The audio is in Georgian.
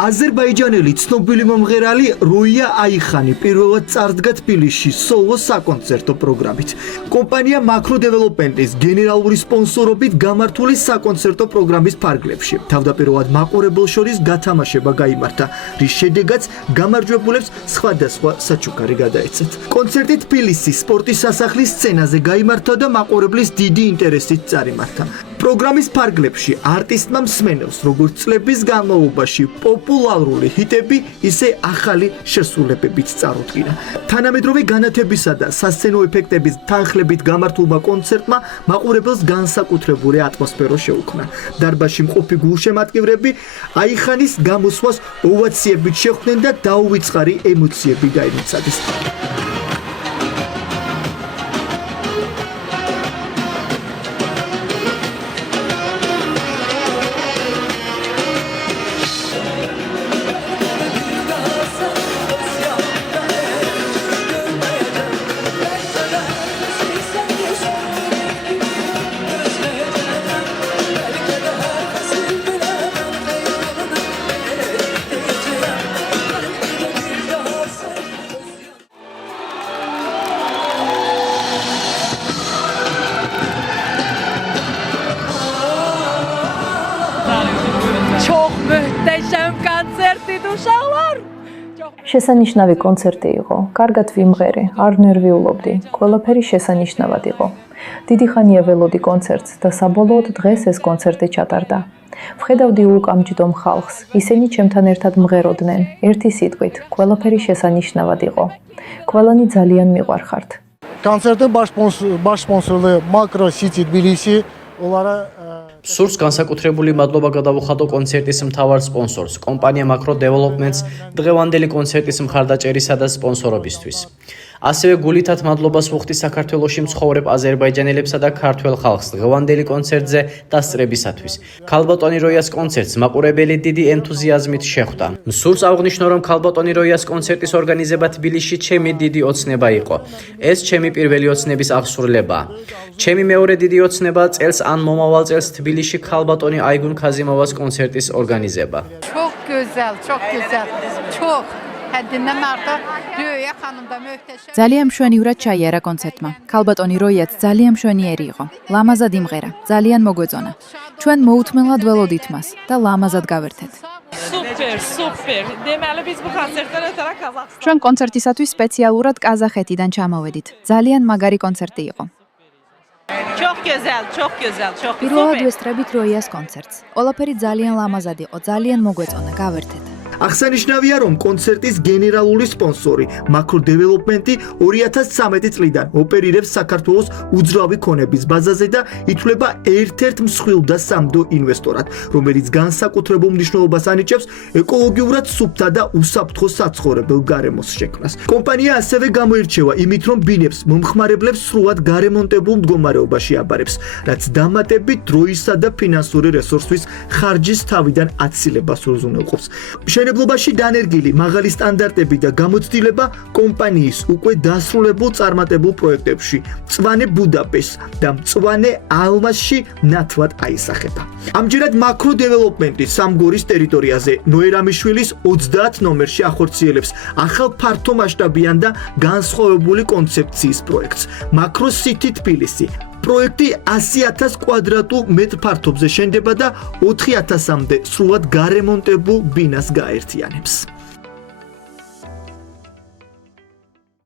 აზერბაიჯანელი ცნობილი მომღერალი როია აიხანი პირველად წარდგა თბილისში სოლო საკონცერტო პროგრამით. კომპანია Macro Development-ის გენერალური სპონსორობით გამართული საკონცერტო პროგრამის ფარგლებში თავდაპირველად მაყურებელ შორის გათამაშება გაიმართა, რის შედეგადაც გამარჯვებულებს სხვადასხვა საჩუქარი გადაეცათ. კონცერტი თბილისის სპორტის სასახლის სცენაზე გაიმართა და მაყურებლის დიდი ინტერესით წარიმართა. პროგრამის ფარგლებში არტისტმა მსმენელს როგორც წლების განმავლობაში პოპულარული ჰიტები, ისე ახალი შესრულებებიც წარუდგინა. თანამედროვე განათებისა და სასცენო ეფექტების თანხლებით გამართულმა კონცერტმა მაყურებელს განსაკუთრებული ატმოსფერო შეუქმნა. დარბაზში მყოფი გულშემატკივრები აიხანის გამოსვლას ოვაციებით შეხვდნენ და დაუვიწყარი ემოციები გაიმიცადეს. Çok muhteşem konserti უშავარ. შესანიშნავი კონცერტი იყო. კარგად ვიმღერე, არ ნერვიულობდი. ყველაფერი შესანიშნავად იყო. დიდი ხანია ველოდი კონცერტს და საბოლოოდ დღეს ეს კონცერტი ჩატარდა. ვხედავდი უკამჯდომ ხალხს. ისინი ჩემთან ერთად მღეროდნენ. ერთი სიტყვით, ყველაფერი შესანიშნავად იყო. ყველანი ძალიან მიყვარხართ. Konsertin baş sponsoru Macro City Tbilisi onlara სურს განსაკუთრებული მადლობა გადავუხადო კონცერტის მთავარ სპონსორს, კომპანია Macro Development-ს დღევანდელი კონცერტის მხარდაჭერისა და სპონსორობისთვის. ასევე გულითად მადლობას ვუხდი საქართველოში მცხოვრებ აზერბაიჯანელებსა და ქართველ ხალხს დღევანდელი კონცერტზე დასწრებისათვის. ქალბატონი როიას კონცერტს მაყურებელი დიდი ენთუზიაზმით შეხვდა. სურს აღვნიშნო, რომ ქალბატონი როიას კონცერტის ორგანიზება თბილისში ჩემი დიდი ოცნება იყო. ეს ჩემი პირველი ოცნების აღსრულებაა. ჩემი მეორე დიდი ოცნება წელს ან მომავალ წელს თბილისში ქალბატონი აიგուն ქაზიმოვას კონცერტის ორგანიზება. Çok güzel, çok güzel. Çok. Həddindən artıq Röya xanım da möhtəşəm. ძალიან მშვენივრად ჩაიარა კონცერტმა. ქალბატონი როიაც ძალიან მშვენიერი იყო. ლამაზად იმღერა, ძალიან მოგვეწონა. ჩვენ მოუთმენლად ველოდით მას და ლამაზად გავერთეთ. Super, super. Deməli biz bu konsertdən ötərə Qazaxstan. ჩვენ კონცერტისათვის სპეციალურად ყაზახეთიდან ჩამოვედით. ძალიან მაგარი კონცერტი იყო. Çox gözəl, çox gözəl, çox პირველად super. ვესწრებით როიას კონცერტს. ყველაფერი ძალიან ლამაზად იყო, ძალიან მოგვეწონა, გავერთეთ. აღსანიშნავია, რომ კონცერტის გენერალური სპონსორი Macro Development-ი 2013 წლიდან ოპერირებს საქართველოს უძრავი ქონების ბაზაზე და ითვლება ერთ-ერთ მსხვილ და სამდო ინვესტორად, რომელიც განსაკუთრებულ მნიშვნელობას ანიჭებს ეკოლოგიურად სუფთა და უსაფრთხო საცხოვრებელ გარემოს შექმნას. კომპანია ასევე გამოირჩევა იმით, რომ ბინებს მომხმარებლებს სრულად გარემონტებულ მდგომარეობაში აბარებს, რაც დამატებით დროისა და ფინანსური რესურსების ხარჯის თავიდან აცილებას უზრუნველყოფს. მშენებლობაში დანერგილი მაღალი სტანდარტები და გამოცდილება კომპანიის უკვე დასრულებულ წარმატებულ პროექტებში მწვანე ბუდაპეშტს და მწვანე ალმასში ნათლად აისახება. ამჯერად Macro Development-ის სამგორის ტერიტორიაზე ნოერამიშვილის 30 ნომერში ახორციელებს ახალ ფართომასშტაბიან და განსხვავებული კონცეფციის პროექტს Macro City Tbilisi. პროექტი 100,000 კვადრატულ მეტრ ფართობზე შენდება და 4,000-მდე სრულად გარემონტებულ ბინას გააერთიანებს.